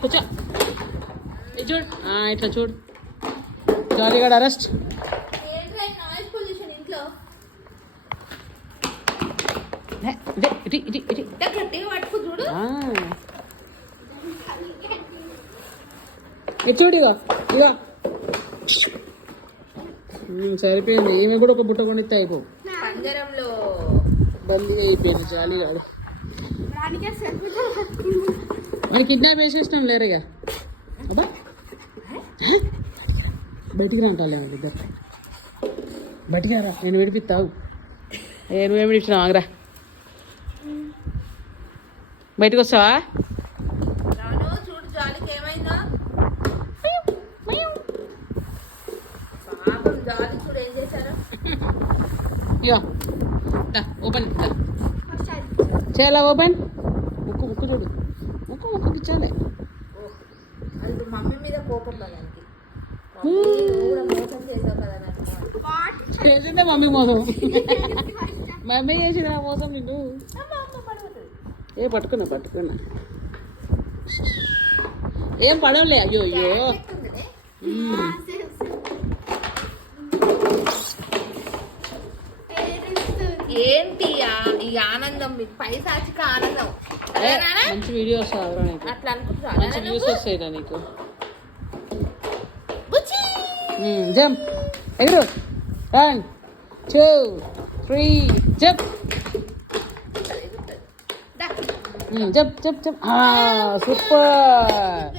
కూర్చో చూడు ఇట్లా చూడు జాలీగా అరెస్ట్ చూడు ఇక సరిపోయింది. ఏమి కూడా ఒక బుట్ట కొనిస్తే అయిపో బందీ అయిపోయింది జాలీ కాదు. మరి కిడ్నాప్ వేసేసినాం లేరయ్యా. అబ్బా బయటికి రాంటాలే ఇద్దరు బయటికి రా, నేను విడిపిస్తావు. నువ్వేమి విడిపించినావు ఆగరా, బయటకు వస్తావా? ఓపెన్ చేయాలా? ఓపెన్ ముక్కు ముక్కు చూడు, ముక్కు ముక్కు ఇచ్చాలే. మమ్మీ మీద కోపం చేసిందే మమ్మీ మోసం. మమ్మీ చేసింది నా మోసం నిన్ను. పట్టుకున్నా ఏం పడవలే. అయ్యో అయ్యో ఏంటి ఈ ఆనందం, మీకు పైసాచిక ఆనందం. మంచి వీడియో వస్తావురా నీకు, అట్లా అనుకుంటున్నా. మంచి వ్యూస్ వస్తాయిరా నీకు. జంప్ ఎగురు 1 2 3 jump jump jump jump. Super.